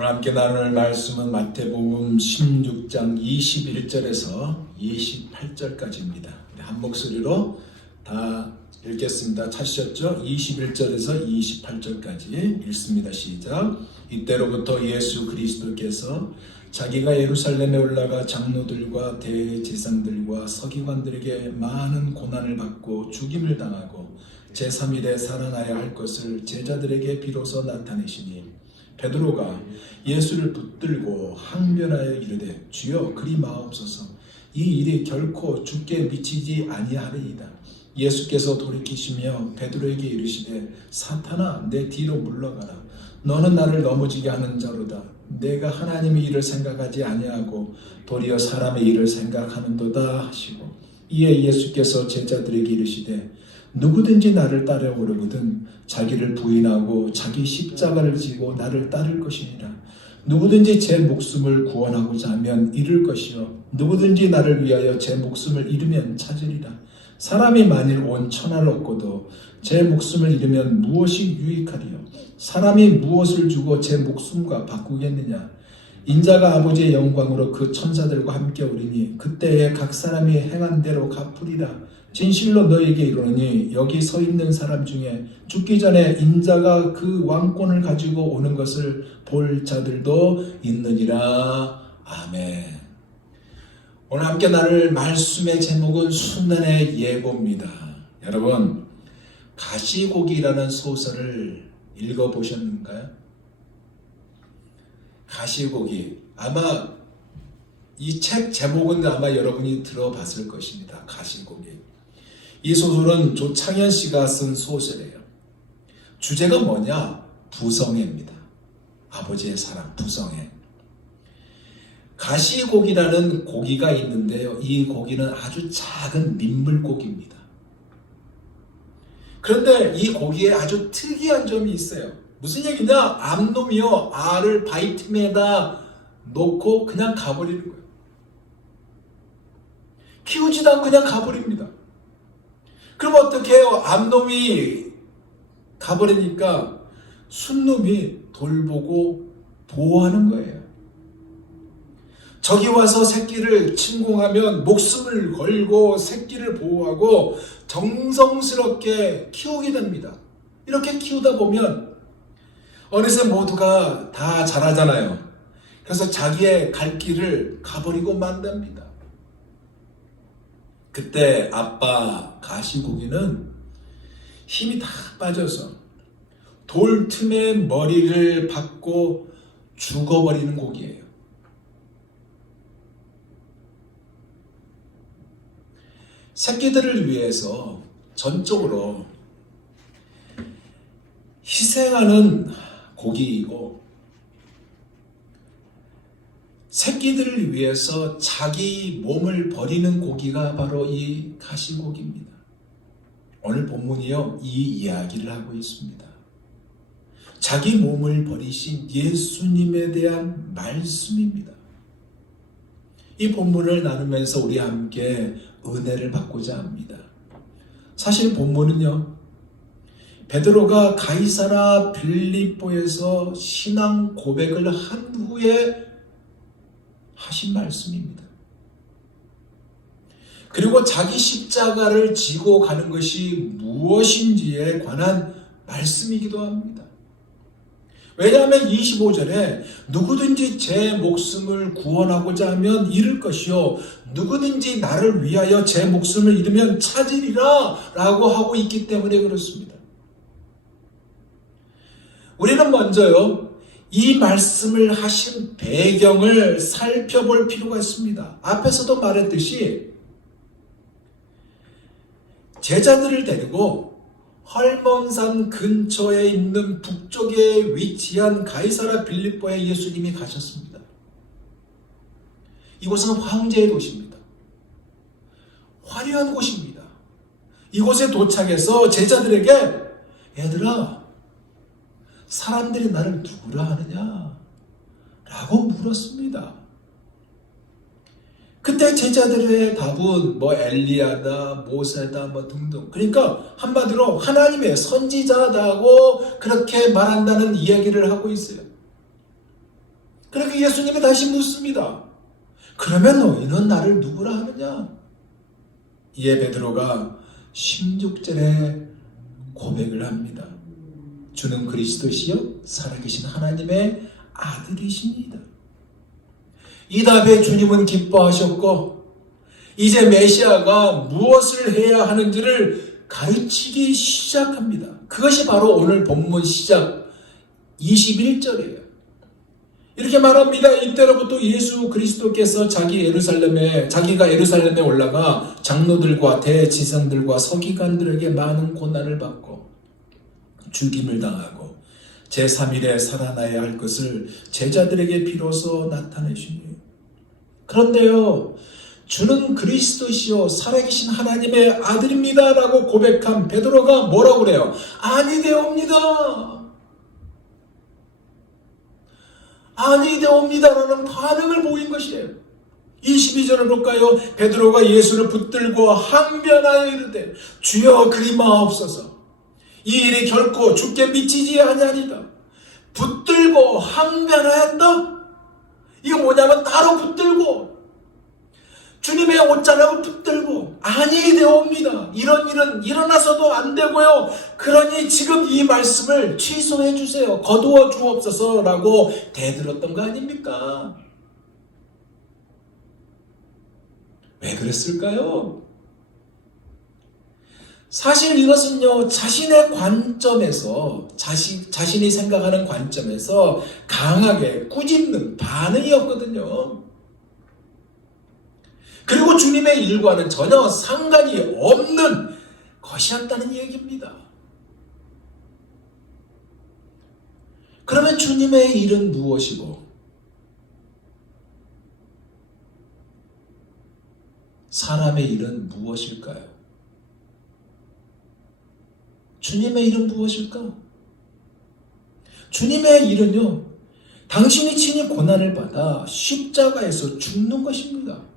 오늘 함께 나눌 말씀은 마태복음 16장 21절에서 28절까지입니다. 한 목소리로 다 읽겠습니다. 찾으셨죠? 21절에서 28절까지 읽습니다. 시작. 이때로부터 예수 그리스도께서 자기가 예루살렘에 올라가 장로들과 대제사장들과 서기관들에게 많은 고난을 받고 죽임을 당하고 제3일에 살아나야 할 것을 제자들에게 비로소 나타내시니 베드로가 예수를 붙들고 항변하여 이르되 주여 그리 마옵소서 이 일이 결코 주께 미치지 아니하리이다. 예수께서 돌이키시며 베드로에게 이르시되 사탄아 내 뒤로 물러가라. 너는 나를 넘어지게 하는 자로다. 내가 하나님의 일을 생각하지 아니하고 도리어 사람의 일을 생각하는도다 하시고 이에 예수께서 제자들에게 이르시되 누구든지 나를 따르려거든 자기를 부인하고 자기 십자가를 지고 나를 따를 것이니라. 누구든지 제 목숨을 구원하고자 하면 잃을 것이요 누구든지 나를 위하여 제 목숨을 잃으면 찾으리라. 사람이 만일 온 천하를 얻고도 제 목숨을 잃으면 무엇이 유익하리요? 사람이 무엇을 주고 제 목숨과 바꾸겠느냐? 인자가 아버지의 영광으로 그 천사들과 함께 오리니 그때에 각 사람이 행한 대로 갚으리라. 진실로 너에게 이르노니 여기 서 있는 사람 중에 죽기 전에 인자가 그 왕권을 가지고 오는 것을 볼 자들도 있느니라. 아멘. 오늘 함께 나눌 말씀의 제목은 순환의 예고입니다. 여러분, 가시고기라는 소설을 읽어보셨는가요? 가시고기. 아마 이 책 제목은 아마 여러분이 들어봤을 것입니다. 가시고기. 이 소설은 조창현 씨가 쓴 소설이에요. 주제가 뭐냐? 부성애입니다. 아버지의 사랑, 부성애. 가시고기라는 고기가 있는데요. 이 고기는 아주 작은 민물고기입니다. 그런데 이 고기에 아주 특이한 점이 있어요. 무슨 얘기냐? 암놈이요. 알을 바위틈에다 놓고 그냥 가버리는 거예요. 키우지도 않고 그냥 가버립니다. 그럼 어떻게 해요? 암놈이 가버리니까 순놈이 돌보고 보호하는 거예요. 저기 와서 새끼를 침공하면 목숨을 걸고 새끼를 보호하고 정성스럽게 키우게 됩니다. 이렇게 키우다 보면 어느새 모두가 다 자라잖아요. 그래서 자기의 갈 길을 가버리고 만답니다. 그때 아빠 가시고기는 힘이 다 빠져서 돌 틈에 머리를 박고 죽어버리는 고기예요. 새끼들을 위해서 전적으로 희생하는 고기이고 새끼들을 위해서 자기 몸을 버리는 고기가 바로 이 가시고기입니다. 오늘 본문이요, 이 이야기를 하고 있습니다. 자기 몸을 버리신 예수님에 대한 말씀입니다. 이 본문을 나누면서 우리 함께 은혜를 받고자 합니다. 사실 본문은요, 베드로가 가이사라 빌립보에서 신앙 고백을 한 후에 하신 말씀입니다. 그리고 자기 십자가를 지고 가는 것이 무엇인지에 관한 말씀이기도 합니다. 왜냐하면 25절에 누구든지 제 목숨을 구원하고자 하면 잃을 것이요 누구든지 나를 위하여 제 목숨을 잃으면 찾으리라 라고 하고 있기 때문에 그렇습니다. 우리는 먼저요, 이 말씀을 하신 배경을 살펴볼 필요가 있습니다. 앞에서도 말했듯이 제자들을 데리고 헐몬산 근처에 있는 북쪽에 위치한 가이사라 빌립보에 예수님이 가셨습니다. 이곳은 황제의 도시입니다. 화려한 곳입니다. 이곳에 도착해서 제자들에게 얘들아, 사람들이 나를 누구라 하느냐? 라고 물었습니다. 그때 제자들의 답은 엘리야다, 모세다, 등등. 그러니까 한마디로 하나님의 선지자다고 그렇게 말한다는 이야기를 하고 있어요. 그러니까 예수님이 다시 묻습니다. 그러면 너희는 나를 누구라 하느냐? 이에 베드로가 16절에 고백을 합니다. 주는 그리스도시요 살아계신 하나님의 아들이십니다. 이 답에 주님은 기뻐하셨고 이제 메시아가 무엇을 해야 하는지를 가르치기 시작합니다. 그것이 바로 오늘 본문 시작 21절이에요. 이렇게 말합니다. 이때로부터 예수 그리스도께서 자기가 예루살렘에 올라가 장로들과 대지사들과 서기관들에게 많은 고난을 받고 죽임을 당하고 제3일에 살아나야 할 것을 제자들에게 비로소 나타내시니 그런데요 주는 그리스도시요 살아계신 하나님의 아들입니다 라고 고백한 베드로가 뭐라고 그래요? 아니되옵니다. 아니되옵니다라는 반응을 보인 것이에요. 22절을 볼까요? 베드로가 예수를 붙들고 항변하여 이르되 주여 그리 마옵소서. 이 일이 결코 주께 미치지 아니하리다. 붙들고 항변하였다? 이거 뭐냐면 따로 붙들고 주님의 옷자락을 붙들고 아니되옵니다. 이런 일은 일어나서도 안 되고요. 그러니 지금 이 말씀을 취소해 주세요. 거두어 주옵소서라고 대들었던 거 아닙니까? 왜 그랬을까요? 사실 이것은요, 자신의 관점에서, 자신이 생각하는 관점에서 강하게 꾸짖는 반응이었거든요. 그리고 주님의 일과는 전혀 상관이 없는 것이었다는 얘기입니다. 그러면 주님의 일은 무엇이고 사람의 일은 무엇일까요? 주님의 일은 무엇일까? 주님의 일은요, 당신이 친히 고난을 받아 십자가에서 죽는 것입니다.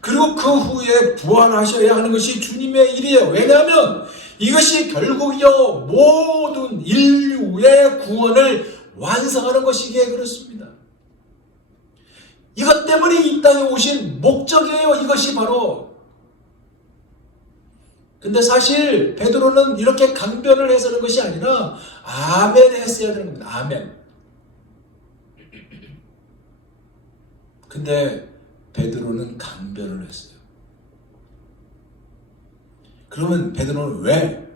그리고 그 후에 부활하셔야 하는 것이 주님의 일이에요. 왜냐하면 이것이 결국요 모든 인류의 구원을 완성하는 것이기에 그렇습니다. 이것 때문에 이 땅에 오신 목적이에요. 이것이 바로. 근데 사실 베드로는 이렇게 강변을 해서는 것이 아니라 아멘 했어야 되는 겁니다. 아멘. 근데 베드로는 강변을 했어요. 그러면 베드로는 왜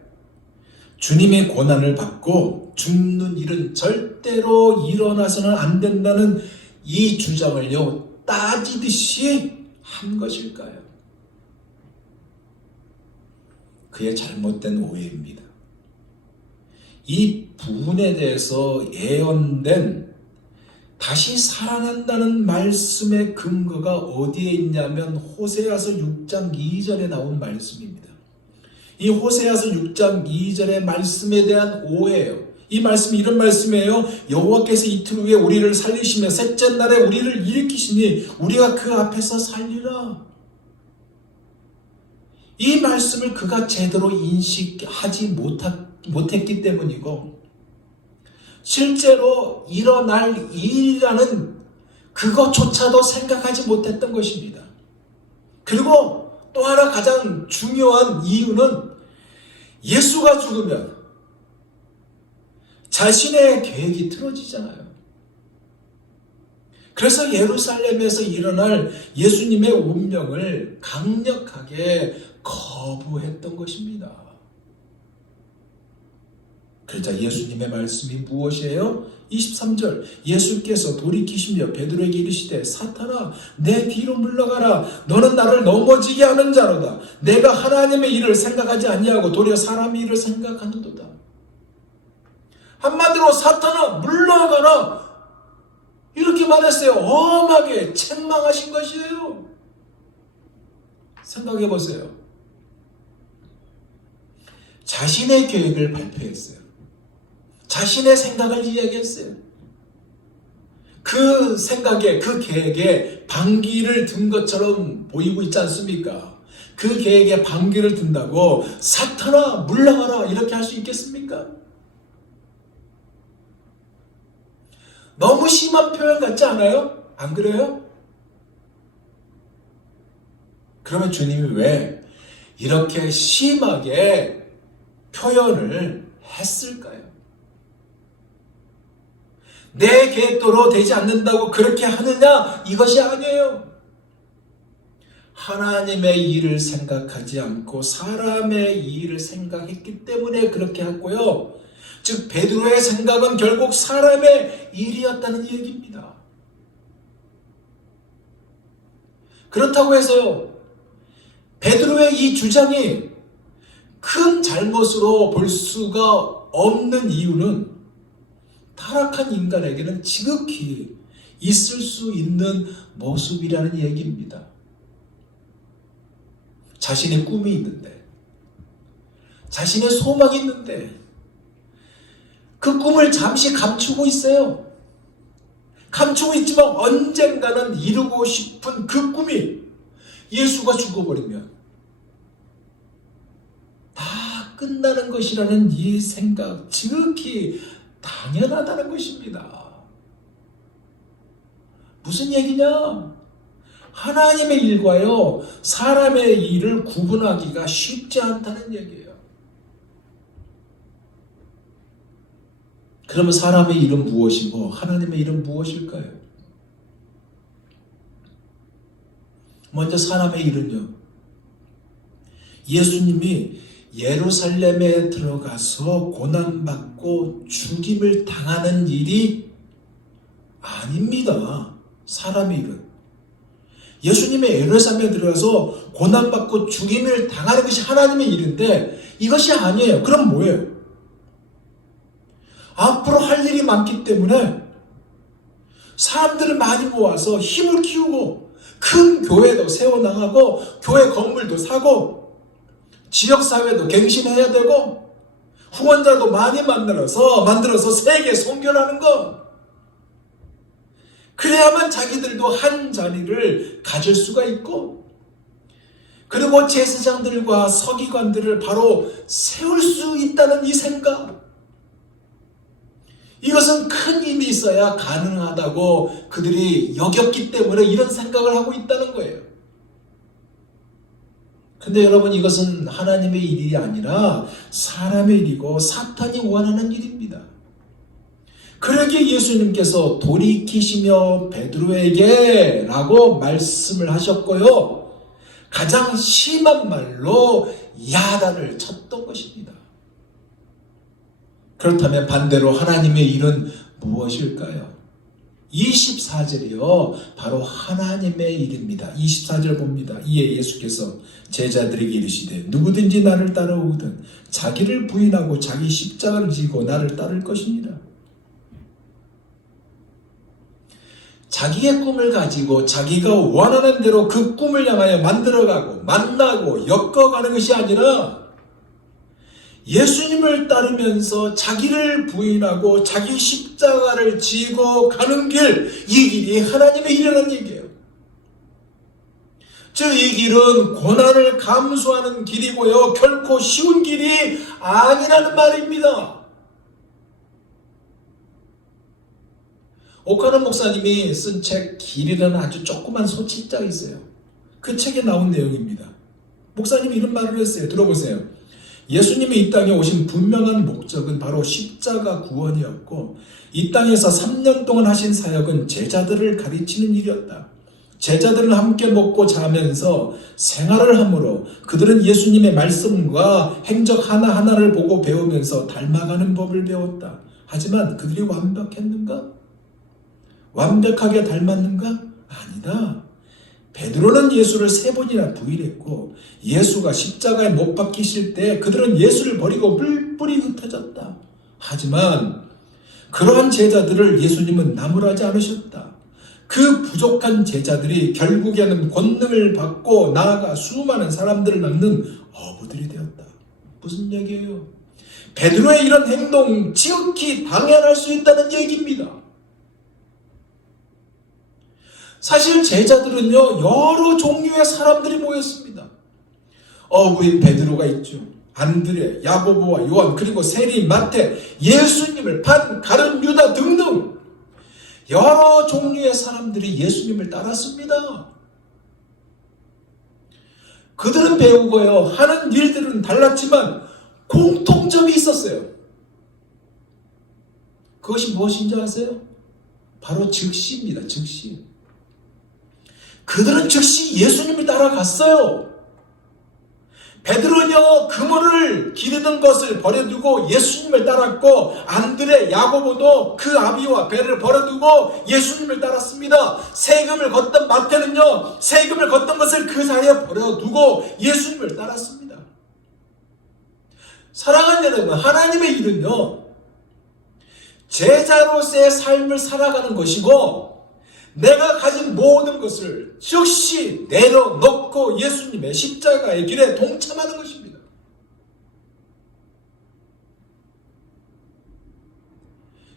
주님의 고난을 받고 죽는 일은 절대로 일어나서는 안 된다는 이 주장을요 따지듯이 한 것일까요? 그의 잘못된 오해입니다. 이 부분에 대해서 예언된 다시 살아난다는 말씀의 근거가 어디에 있냐면 호세아서 6장 2절에 나온 말씀입니다. 이 호세아서 6장 2절의 말씀에 대한 오해예요. 이 말씀이 이런 말씀이에요. 여호와께서 이틀 후에 우리를 살리시며 셋째 날에 우리를 일으키시니 우리가 그 앞에서 살리라. 이 말씀을 그가 제대로 인식하지 못했기 때문이고 실제로 일어날 일이라는 그것조차도 생각하지 못했던 것입니다. 그리고 또 하나 가장 중요한 이유는 예수가 죽으면 자신의 계획이 틀어지잖아요. 그래서 예루살렘에서 일어날 예수님의 운명을 강력하게 거부했던 것입니다. 그러자 예수님의 말씀이 무엇이에요? 23절 예수께서 돌이키시며 베드로에게 이르시되 사탄아 내 뒤로 물러가라. 너는 나를 넘어지게 하는 자로다. 내가 하나님의 일을 생각하지 아니하고 도리어 사람의 일을 생각하는도다. 한마디로 사탄아 물러가라. 이렇게 말했어요. 엄하게 책망하신 것이에요. 생각해 보세요. 자신의 계획을 발표했어요. 자신의 생각을 이야기했어요. 그 생각에, 그 계획에 방귀를 든 것처럼 보이고 있지 않습니까? 그 계획에 방귀를 든다고 사탄아 물러가라 이렇게 할 수 있겠습니까? 너무 심한 표현 같지 않아요? 안 그래요? 그러면 주님이 왜 이렇게 심하게 표현을 했을까요? 내 계획대로 되지 않는다고 그렇게 하느냐? 이것이 아니에요. 하나님의 일을 생각하지 않고 사람의 일을 생각했기 때문에 그렇게 했고요. 즉 베드로의 생각은 결국 사람의 일이었다는 얘기입니다. 그렇다고 해서요, 베드로의 이 주장이 큰 잘못으로 볼 수가 없는 이유는 타락한 인간에게는 지극히 있을 수 있는 모습이라는 얘기입니다. 자신의 꿈이 있는데, 자신의 소망이 있는데 그 꿈을 잠시 감추고 있어요. 감추고 있지만 언젠가는 이루고 싶은 그 꿈이 예수가 죽어버리면 다 끝나는 것이라는 이 생각, 지극히 당연하다는 것입니다. 무슨 얘기냐? 하나님의 일과요, 사람의 일을 구분하기가 쉽지 않다는 얘기예요. 그러면 사람의 일은 무엇이고 하나님의 일은 무엇일까요? 먼저 사람의 일은요, 예수님이 예루살렘에 들어가서 고난받고 죽임을 당하는 일이 아닙니다. 사람의 일은. 예수님의 예루살렘에 들어가서 고난받고 죽임을 당하는 것이 하나님의 일인데 이것이 아니에요. 그럼 뭐예요? 앞으로 할 일이 많기 때문에 사람들을 많이 모아서 힘을 키우고 큰 교회도 세워나가고 교회 건물도 사고 지역사회도 갱신해야 되고 후원자도 많이 만들어서 세계 선교를 하는 것. 그래야만 자기들도 한 자리를 가질 수가 있고, 그리고 제사장들과 서기관들을 바로 세울 수 있다는 이 생각. 이것은 큰 힘이 있어야 가능하다고 그들이 여겼기 때문에 이런 생각을 하고 있다는 거예요. 근데 여러분, 이것은 하나님의 일이 아니라 사람의 일이고 사탄이 원하는 일입니다. 그러기에 예수님께서 돌이키시며 베드로에게 라고 말씀을 하셨고요, 가장 심한 말로 야단을 쳤던 것입니다. 그렇다면 반대로 하나님의 일은 무엇일까요? 24절이요, 바로 하나님의 일입니다. 24절 봅니다. 이에 예수께서 제자들에게 이르시되 누구든지 나를 따라오거든 자기를 부인하고 자기 십자가를 지고 나를 따를 것입니다. 자기의 꿈을 가지고 자기가 원하는 대로 그 꿈을 향하여 만들어가고 만나고 엮어가는 것이 아니라 예수님을 따르면서 자기를 부인하고 자기 십자가를 지고 가는 길, 이 길이 하나님의 일이라는 얘기예요. 즉 이 길은 고난을 감수하는 길이고요, 결코 쉬운 길이 아니라는 말입니다. 오카노 목사님이 쓴 책 길이라는 아주 조그만 소책자가 있어요. 그 책에 나온 내용입니다. 목사님이 이런 말을 했어요. 들어보세요. 예수님이 이 땅에 오신 분명한 목적은 바로 십자가 구원이었고, 이 땅에서 3년 동안 하신 사역은 제자들을 가르치는 일이었다. 제자들은 함께 먹고 자면서 생활을 하므로 그들은 예수님의 말씀과 행적 하나하나를 보고 배우면서 닮아가는 법을 배웠다. 하지만 그들이 완벽했는가? 완벽하게 닮았는가? 아니다. 베드로는 예수를 3번이나 부인했고, 예수가 십자가에 못 박히실 때 그들은 예수를 버리고 뿔뿔이 흩어졌다. 하지만 그러한 제자들을 예수님은 나무라지 않으셨다. 그 부족한 제자들이 결국에는 권능을 받고 나아가 수많은 사람들을 낳는 어부들이 되었다. 무슨 얘기예요? 베드로의 이런 행동 지극히 당연할 수 있다는 얘기입니다. 사실 제자들은요, 여러 종류의 사람들이 모였습니다. 어부인 베드로가 있죠. 안드레, 야고보와 요한, 그리고 세리, 마태, 예수님을 판 가룟 유다 등등 여러 종류의 사람들이 예수님을 따랐습니다. 그들은 배우고요, 하는 일들은 달랐지만 공통점이 있었어요. 그것이 무엇인지 아세요? 바로 즉시입니다. 즉시. 그들은 즉시 예수님을 따라갔어요. 베드로는요, 그물을 기르던 것을 버려두고 예수님을 따랐고, 안드레, 야고보도 그 아비와 배를 버려두고 예수님을 따랐습니다. 세금을 걷던 마태는요, 세금을 걷던 것을 그 자리에 버려두고 예수님을 따랐습니다. 사랑하는 여러분, 하나님의 일은요, 제자로서의 삶을 살아가는 것이고, 내가 가진 모든 것을 즉시 내려놓고 예수님의 십자가의 길에 동참하는 것입니다.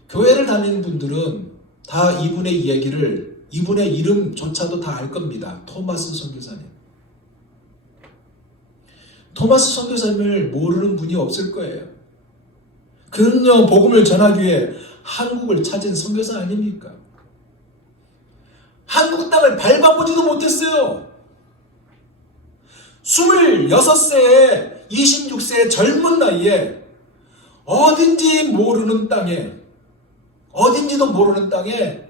교회를 다니는 분들은 다 이분의 이야기를, 이분의 이름조차도 다 알 겁니다. 토마스 선교사님. 토마스 선교사님을 모르는 분이 없을 거예요. 그는요, 복음을 전하기 위해 한국을 찾은 선교사 아닙니까? 한국 땅을 밟아보지도 못했어요. 26세에 26세의 젊은 나이에 어딘지 모르는 땅에, 어딘지도 모르는 땅에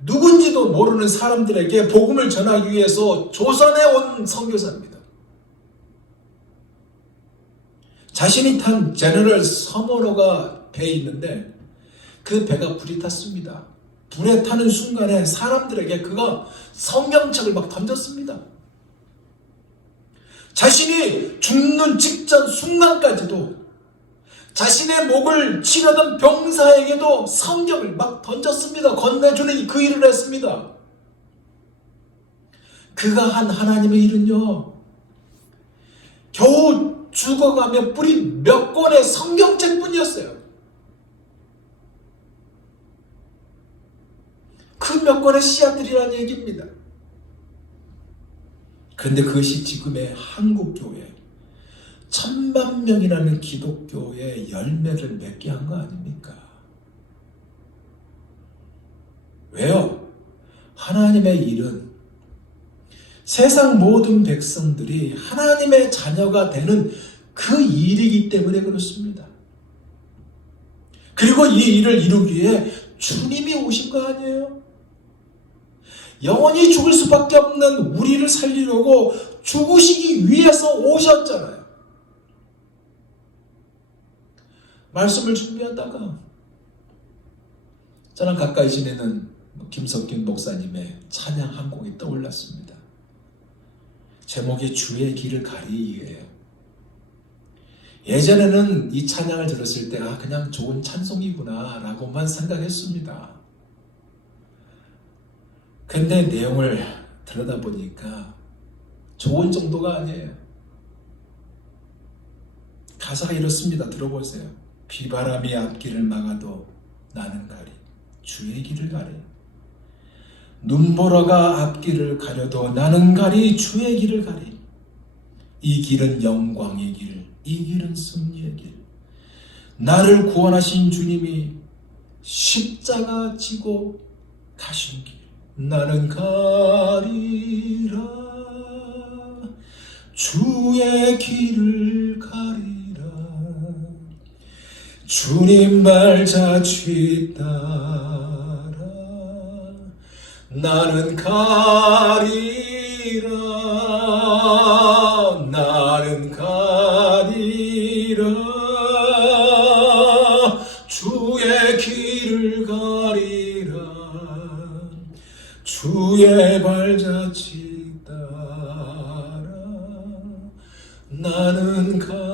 누군지도 모르는 사람들에게 복음을 전하기 위해서 조선에 온 선교사입니다. 자신이 탄 제너럴 서머너가 배에 있는데 그 배가 불이 탔습니다. 불에 타는 순간에 사람들에게 그가 성경책을 막 던졌습니다. 자신이 죽는 직전 순간까지도 자신의 목을 치려던 병사에게도 성경을 막 던졌습니다. 건네주는 그 일을 했습니다. 그가 한 하나님의 일은요, 겨우 죽어가며 뿌린 몇 권의 성경책뿐이었어요. 그 몇 권의 씨앗들이라는 얘기입니다. 그런데 그것이 지금의 한국교회 1000만 명이라는 기독교의 열매를 맺게 한 거 아닙니까? 왜요? 하나님의 일은 세상 모든 백성들이 하나님의 자녀가 되는 그 일이기 때문에 그렇습니다. 그리고 이 일을 이루기 위해 주님이 오신 거 아니에요? 영원히 죽을 수밖에 없는 우리를 살리려고 죽으시기 위해서 오셨잖아요. 말씀을 준비하다가 저는 가까이 지내는 김석균 목사님의 찬양 한 곡이 떠올랐습니다. 제목이 주의 길을 가리이예요. 예전에는 이 찬양을 들었을 때 그냥 좋은 찬송이구나 라고만 생각했습니다. 근데 내용을 들여다보니까 좋은 정도가 아니에요. 가사가 이렇습니다. 들어보세요. 비바람이 앞길을 막아도 나는 가리 주의 길을 가리. 눈보라가 앞길을 가려도 나는 가리 주의 길을 가리. 이 길은 영광의 길, 이 길은 승리의 길. 나를 구원하신 주님이 십자가 지고 가신 길. 나는 가리라 주의 길을 가리라. 주님 발자취 따라 나는 가리라. 나는 가리라 주의 길을 가리라. 주의 발자취 따라 나는 가리라.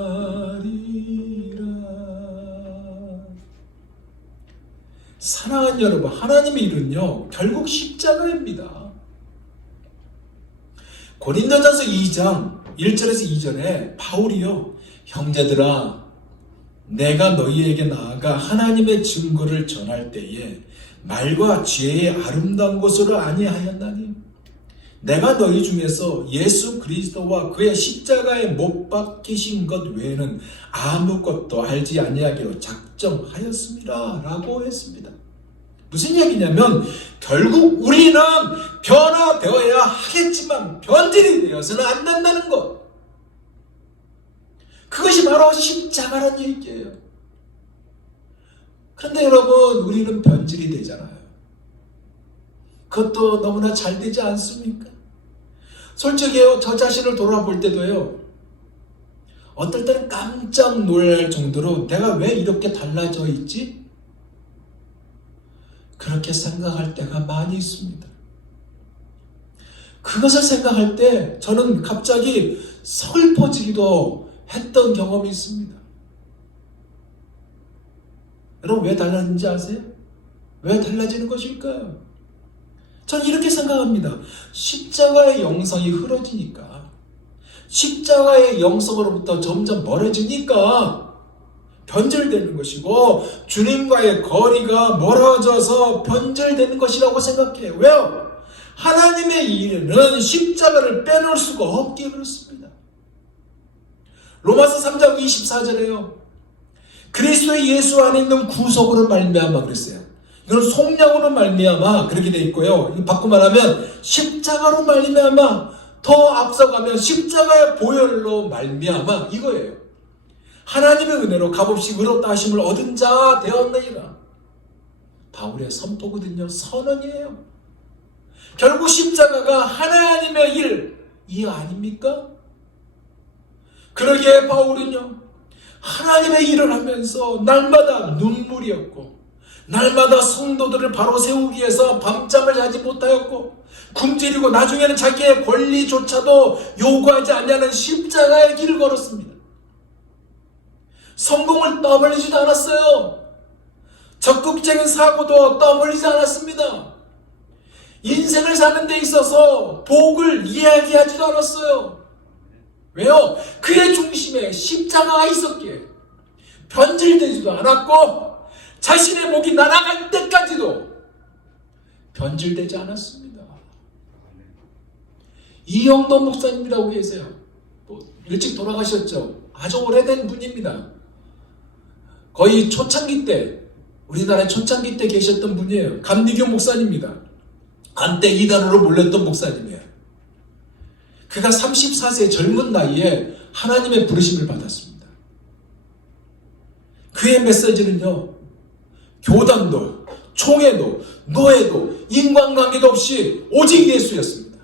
사랑하는 여러분, 하나님의 일은요 결국 십자가입니다. 고린도전서 2장 1절에서 2절에 바울이요, 형제들아 내가 너희에게 나아가 하나님의 증거를 전할 때에 말과 지혜의 아름다운 것으로 아니하였나니 내가 너희 중에서 예수 그리스도와 그의 십자가에 못 박히신 것 외에는 아무것도 알지 아니하기로 작정하였습니다 라고 했습니다. 무슨 얘기냐면 결국 우리는 변화되어야 하겠지만 변질이 되어서는 안 된다는 것. 그것이 바로 십자가라는 얘기예요. 그런데 여러분, 우리는 변질이 되잖아요. 그것도 너무나 잘 되지 않습니까? 솔직히요, 저 자신을 돌아볼 때도요, 어떨 때는 깜짝 놀랄 정도로 내가 왜 이렇게 달라져 있지? 그렇게 생각할 때가 많이 있습니다. 그것을 생각할 때 저는 갑자기 슬퍼지기도 했던 경험이 있습니다. 여러분, 왜 달라지는지 아세요? 왜 달라지는 것일까요? 저는 이렇게 생각합니다. 십자가의 영성이 흐려지니까, 십자가의 영성으로부터 점점 멀어지니까 변질되는 것이고, 주님과의 거리가 멀어져서 변질되는 것이라고 생각해요. 왜요? 하나님의 일에는 십자가를 빼놓을 수가 없기에 그렇습니다. 로마서 3장 24절에요. 그리스도 예수 안에 있는 구속으로 말미암아 그랬어요. 이건 속량으로 말미암아 그렇게 돼 있고요. 바꿔 말하면 십자가로 말미암아, 더 앞서가면 십자가의 보혈로 말미암아 이거예요. 하나님의 은혜로 값없이 의롭다 하심을 얻은 자 되었느니라. 바울의 선포거든요. 선언이에요. 결국 십자가가 하나님의 일, 이 아닙니까? 그러기에 바울은요, 하나님의 일을 하면서 날마다 눈물이었고, 날마다 성도들을 바로 세우기 위해서 밤잠을 자지 못하였고, 굶주리고 나중에는 자기의 권리조차도 요구하지 않냐는 십자가의 길을 걸었습니다. 성공을 떠벌리지도 않았어요. 적극적인 사고도 떠벌리지 않았습니다. 인생을 사는 데 있어서 복을 이야기하지도 않았어요. 왜요? 그의 중심에 십자가가 있었기에 변질되지도 않았고, 자신의 목이 날아갈 때까지도 변질되지 않았습니다. 이영도 목사님이라고 계세요. 일찍 돌아가셨죠. 아주 오래된 분입니다. 거의 초창기 때, 우리나라의 초창기 때 계셨던 분이에요. 감리교 목사님입니다. 한때 이단으로 몰렸던 목사님이에요. 그가 34세 젊은 나이에 하나님의 부르심을 받았습니다. 그의 메시지는요, 교단도, 총회도, 노예도, 인간관계도 없이 오직 예수였습니다.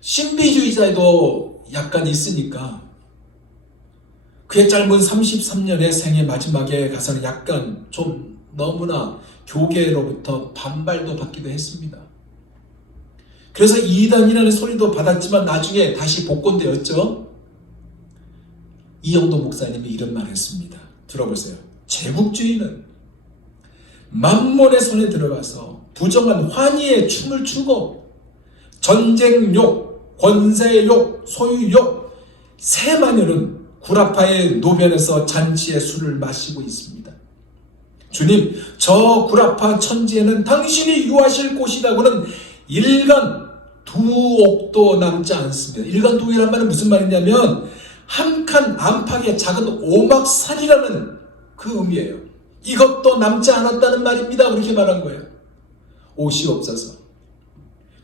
신비주의자도 약간 있으니까 그의 짧은 33년의 생의 마지막에 가서는 약간 좀 너무나 교계로부터 반발도 받기도 했습니다. 그래서 이단이라는 소리도 받았지만 나중에 다시 복권되었죠. 이영도 목사님이 이런 말을 했습니다. 들어보세요. 제국주의는 만몬의 손에 들어가서 부정한 환희의 춤을 추고 전쟁욕, 권세욕, 소유욕, 새마녀는 구라파의 노변에서 잔치의 술을 마시고 있습니다. 주님, 저 구라파 천지에는 당신이 유하실 곳이라고는 일간 두 옥도 남지 않습니다. 일간 두 옥이란 말은 무슨 말이냐면 한 칸 안팎의 작은 오막살이라는 그 의미예요. 이것도 남지 않았다는 말입니다. 그렇게 말한 거예요. 옷이 없어서.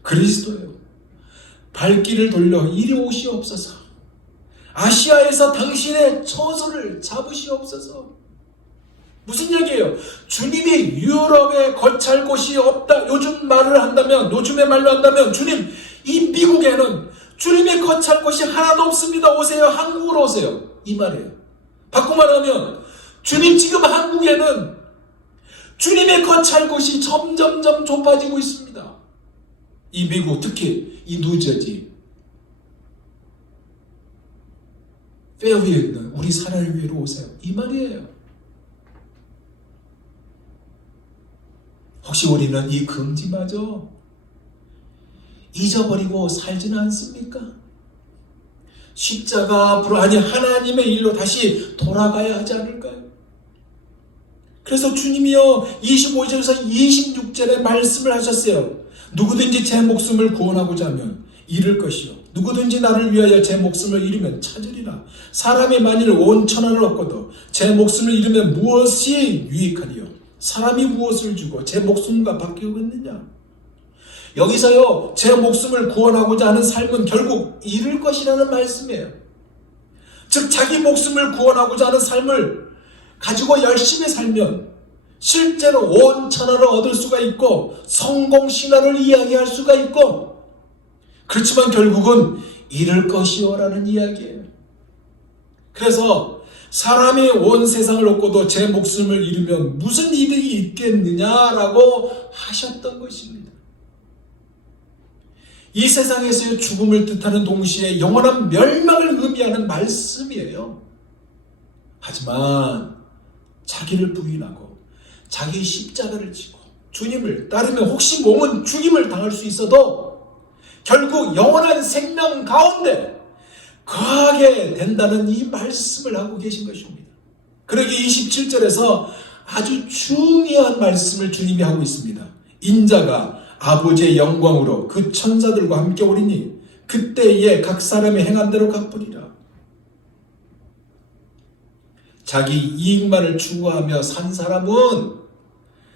그리스도예요. 발길을 돌려 이리 옷이 없어서. 아시아에서 당신의 처소를 잡으시옵소서. 무슨 얘기예요? 주님이 유럽에 거찰 곳이 없다. 요즘의 말로 한다면 주님, 이 미국에는 주님의 거찰 곳이 하나도 없습니다. 오세요. 한국으로 오세요. 이 말이에요. 바꿔 말하면 주님, 지금 한국에는 주님의 거찰 곳이 점점점 좁아지고 있습니다. 이 미국, 특히 이 뉴저지, 페어위에 있는 우리 사랑교회로 오세요. 이 말이에요. 혹시 우리는 이 금지마저 잊어버리고 살지는 않습니까? 십자가 앞으로, 아니 하나님의 일로 다시 돌아가야 하지 않을까요? 그래서 주님이요 25절에서 26절에 말씀을 하셨어요. 누구든지 제 목숨을 구원하고자 하면 잃을 것이요, 누구든지 나를 위하여 제 목숨을 잃으면 찾으리라. 사람이 만일 온 천하를 얻고도 제 목숨을 잃으면 무엇이 유익하리요? 사람이 무엇을 주고 제 목숨과 바뀌겠느냐? 여기서요, 제 목숨을 구원하고자 하는 삶은 결국 잃을 것이라는 말씀이에요. 즉 자기 목숨을 구원하고자 하는 삶을 가지고 열심히 살면 실제로 온 천하를 얻을 수가 있고 성공 신화를 이야기할 수가 있고, 그렇지만 결국은 잃을 것이요라는 이야기예요. 그래서 사람이 온 세상을 얻고도 제 목숨을 잃으면 무슨 이득이 있겠느냐라고 하셨던 것입니다. 이 세상에서의 죽음을 뜻하는 동시에 영원한 멸망을 의미하는 말씀이에요. 하지만 자기를 부인하고 자기 십자가를 지고 주님을 따르면 혹시 몸은 죽임을 당할 수 있어도 결국 영원한 생명 가운데 거하게 된다는 이 말씀을 하고 계신 것입니다. 그러기 27절에서 아주 중요한 말씀을 주님이 하고 있습니다. 인자가 아버지의 영광으로 그 천사들과 함께 오리니 그때에 각 사람이 행한 대로 갚으리라. 자기 이익만을 추구하며 산 사람은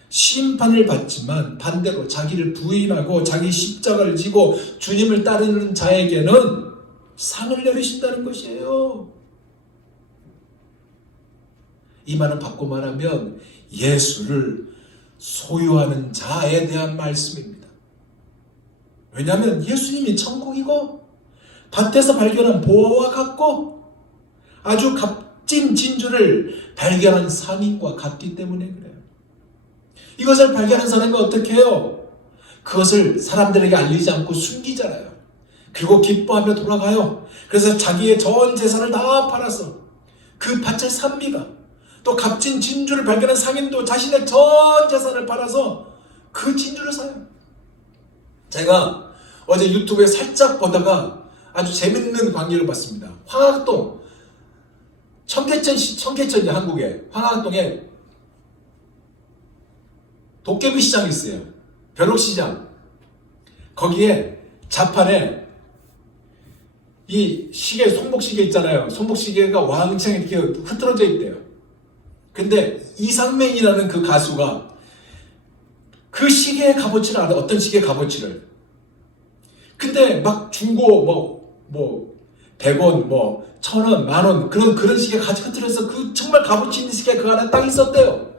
심판을 받지만 반대로 자기를 부인하고 자기 십자가를 지고 주님을 따르는 자에게는 상을 내리신다는 것이에요. 이 말은 바꿔 말하면 예수를 소유하는 자에 대한 말씀입니다. 왜냐하면 예수님이 천국이고 밭에서 발견한 보화와 같고 아주 값진 진주를 발견한 상인과 같기 때문에 그래요. 이것을 발견한 사람이 어떻게 해요? 그것을 사람들에게 알리지 않고 숨기잖아요. 그리고 기뻐하며 돌아가요. 그래서 자기의 전 재산을 다 팔아서 그 밭을 삽니다. 또 값진 진주를 발견한 상인도 자신의 전 재산을 팔아서 그 진주를 사요. 제가 어제 유튜브에 살짝 보다가 아주 재밌는 광경을 봤습니다. 황학동, 청계천이 한국에 황학동에 도깨비 시장이 있어요. 벼룩시장. 거기에 자판에 이 시계, 손목시계 있잖아요. 손목시계가 왕창 이렇게 흐트러져 있대요. 근데 이상맹이라는 그 가수가 그 시계의 값어치를 알아. 어떤 시계의 값어치를. 근데 막 중고 100원, 1000원, 만원 그런 시계 가지고 흐트러서 그 정말 값어치 있는 시계 그 안에 딱 있었대요.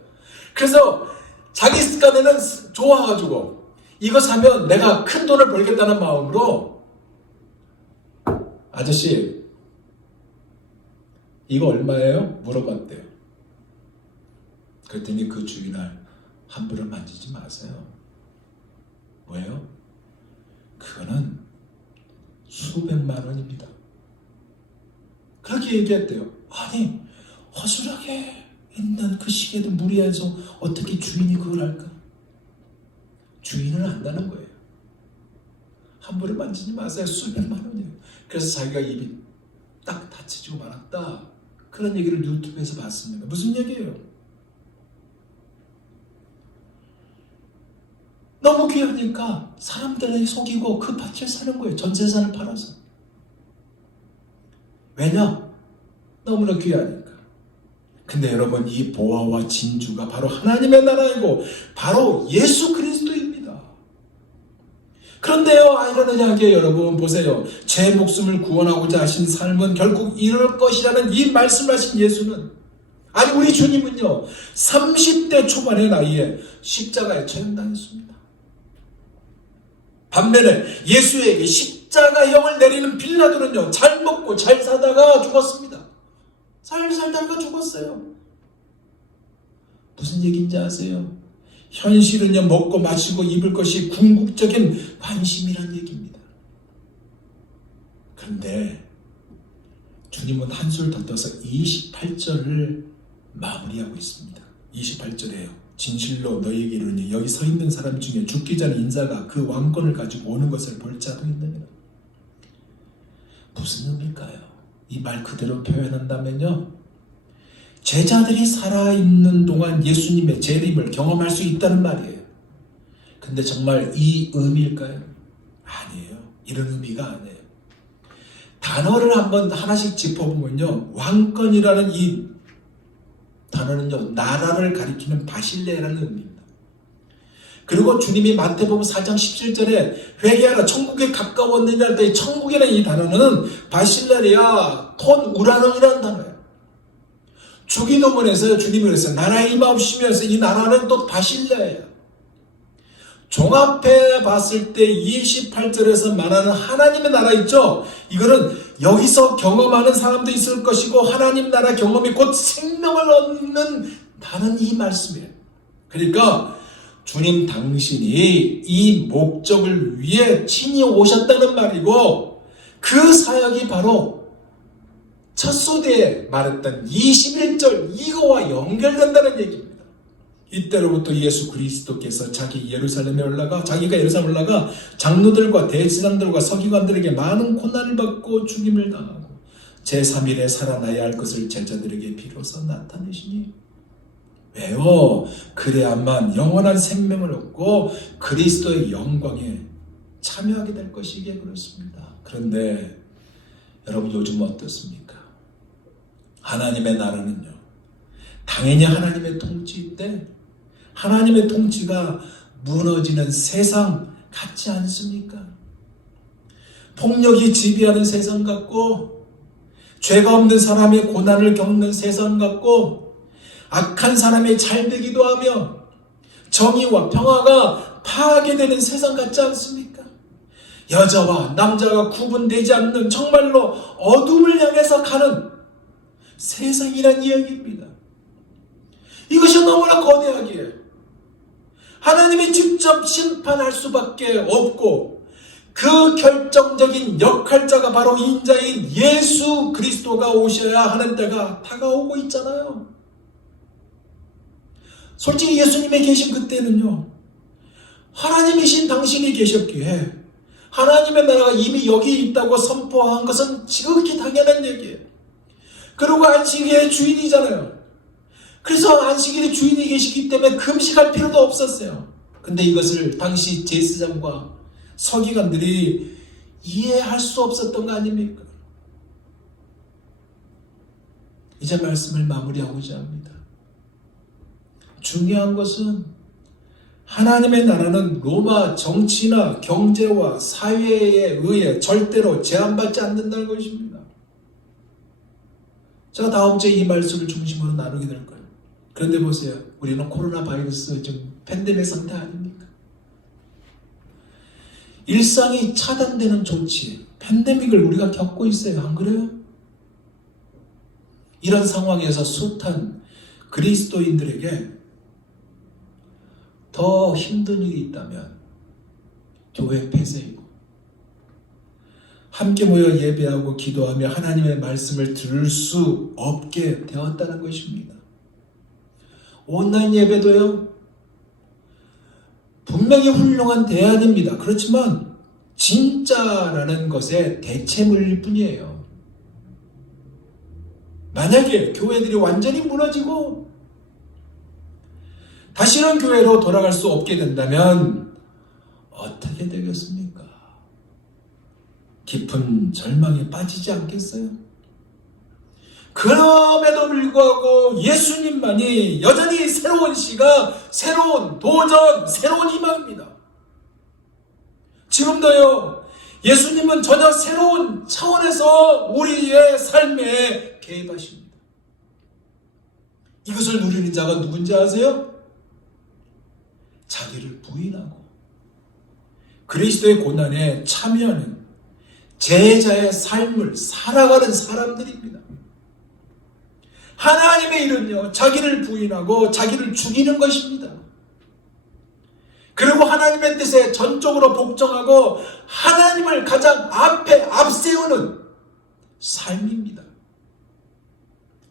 그래서 자기 습관에는 좋아가지고 이거 사면 내가 큰 돈을 벌겠다는 마음으로 아저씨 이거 얼마예요? 물어봤대요. 그랬더니 그 주인을 함부로 만지지 마세요. 왜요? 그거는 수백만 원입니다. 그렇게 얘기했대요. 아니 허술하게 있는 그 시계도 무리해서 어떻게 주인이 그걸 할까? 주인을 안다는 거예요. 함부로 만지지 마세요. 수백만 원이에요. 그래서 자기가 입이 딱 다치지고 말았다. 그런 얘기를 유튜브에서 봤습니다. 무슨 얘기예요? 너무 귀하니까 사람들을 속이고 그 밭을 사는 거예요. 전 재산을 팔아서. 왜냐? 너무나 귀하니까. 근데 여러분, 이 보화와 진주가 바로 하나님의 나라이고 바로 예수 그리스도입니다. 그런데요, 아이러니하게 여러분 보세요. 제 목숨을 구원하고자 하신 삶은 결국 이럴 것이라는 이 말씀하신 예수는, 아니 우리 주님은요 30대 초반의 나이에 십자가에 처형당했습니다. 반면에 예수에게 십자가형을 내리는 빌라도는요 잘 먹고 잘 사다가 죽었습니다. 잘 살다가 죽었어요. 무슨 얘기인지 아세요? 현실은요 먹고 마시고 입을 것이 궁극적인 관심이란 얘기입니다. 그런데 주님은 한술 더 떠서 28절을 마무리하고 있습니다. 28절에요. 진실로 너희에게 이르노니 여기 서 있는 사람 중에 죽기 전 인자가 그 왕권을 가지고 오는 것을 볼 자도 있느니라. 무슨 의미일까요? 이 말 그대로 표현한다면요, 제자들이 살아있는 동안 예수님의 재림을 경험할 수 있다는 말이에요. 근데 정말 이 의미일까요? 아니에요. 이런 의미가 아니에요. 단어를 한번 하나씩 짚어보면요, 왕권이라는 이 단어는요, 나라를 가리키는 바실레라는 의미입니다. 그리고 주님이 마태복음 4장 17절에 회개하라 천국에 가까웠느냐 할 때 천국이라는 이 단어는 바실레리아 톤 우라논이라는 단어예요. 주기도문에서 주님이 그랬어요. 나라의 임하옵시면서 이 나라는 또 바실레예요. 종합해 봤을 때 28절에서 말하는 하나님의 나라 있죠? 이거는 여기서 경험하는 사람도 있을 것이고 하나님 나라 경험이 곧 생명을 얻는 다른 이 말씀이에요. 그러니까 주님 당신이 이 목적을 위해 친히 오셨다는 말이고 그 사역이 바로 첫 소대에 말했던 21절 이거와 연결된다는 얘기입니다. 이때로부터 예수 그리스도께서 자기가 예루살렘에 올라가 장로들과 대제사장들과 서기관들에게 많은 고난을 받고 죽임을 당하고 제3일에 살아나야 할 것을 제자들에게 비로소 나타내시니 왜요? 그래야만 영원한 생명을 얻고 그리스도의 영광에 참여하게 될 것이기에 그렇습니다. 그런데 여러분 요즘 어떻습니까? 하나님의 나라는요, 당연히 하나님의 통치인데 하나님의 통치가 무너지는 세상 같지 않습니까? 폭력이 지배하는 세상 같고 죄가 없는 사람의 고난을 겪는 세상 같고 악한 사람의 잘되기도 하며 정의와 평화가 파괴되는 세상 같지 않습니까? 여자와 남자가 구분되지 않는 정말로 어둠을 향해서 가는 세상이란 이야기입니다. 이것이 너무나 거대하기에 하나님이 직접 심판할 수밖에 없고 그 결정적인 역할자가 바로 인자인 예수 그리스도가 오셔야 하는 때가 다가오고 있잖아요. 솔직히 예수님이 계신 그때는요, 하나님이신 당신이 계셨기에 하나님의 나라가 이미 여기 있다고 선포한 것은 지극히 당연한 얘기예요. 그리고 안식일의 주인이잖아요. 그래서 안식일의 주인이 계시기 때문에 금식할 필요도 없었어요. 근데 이것을 당시 제사장과 서기관들이 이해할 수 없었던 거 아닙니까? 이제 말씀을 마무리하고자 합니다. 중요한 것은 하나님의 나라는 로마 정치나 경제와 사회에 의해 절대로 제한받지 않는다는 것입니다. 제가 다음 주에 이 말씀을 중심으로 나누게 될 거예요. 그런데 보세요. 우리는 코로나 바이러스 지금 팬데믹 상태 아닙니까? 일상이 차단되는 조치, 팬데믹을 우리가 겪고 있어요. 안 그래요? 이런 상황에서 숱한 그리스도인들에게 더 힘든 일이 있다면 교회 폐쇄이고 함께 모여 예배하고 기도하며 하나님의 말씀을 들을 수 없게 되었다는 것입니다. 온라인 예배도요, 분명히 훌륭한 대안입니다. 그렇지만 진짜라는 것의 대체물일 뿐이에요. 만약에 교회들이 완전히 무너지고 다시는 교회로 돌아갈 수 없게 된다면 어떻게 되겠습니까? 깊은 절망에 빠지지 않겠어요? 그럼에도 불구하고 예수님만이 여전히 새로운 시각, 새로운 도전, 새로운 희망입니다. 지금도요, 예수님은 전혀 새로운 차원에서 우리의 삶에 개입하십니다. 이것을 누리는 자가 누군지 아세요? 자기를 부인하고 그리스도의 고난에 참여하는 제자의 삶을 살아가는 사람들입니다. 하나님의 일은요, 자기를 부인하고 자기를 죽이는 것입니다. 그리고 하나님의 뜻에 전적으로 복종하고 하나님을 가장 앞에 앞세우는 삶입니다.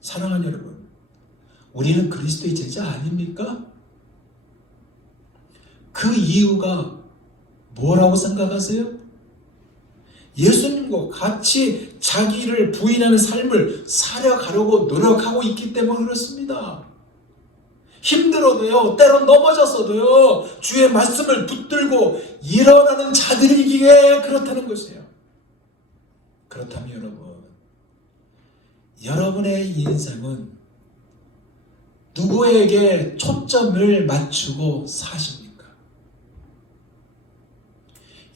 사랑하는 여러분, 우리는 그리스도의 제자 아닙니까? 그 이유가 뭐라고 생각하세요? 예수님과 같이 자기를 부인하는 삶을 살아가려고 노력하고 있기 때문에 그렇습니다. 힘들어도요, 때론 넘어졌어도요, 주의 말씀을 붙들고 일어나는 자들이기에 그렇다는 것이에요. 그렇다면 여러분, 여러분의 인생은 누구에게 초점을 맞추고 사십니까?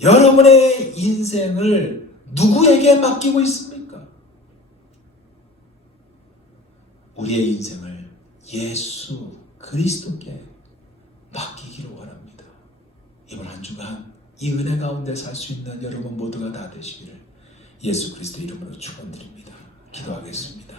여러분의 인생을 누구에게 맡기고 있습니까? 우리의 인생을 예수 그리스도께 맡기기를 원합니다. 이번 한 주간 이 은혜 가운데 살 수 있는 여러분 모두가 다 되시기를 예수 그리스도 이름으로 축원드립니다. 기도하겠습니다.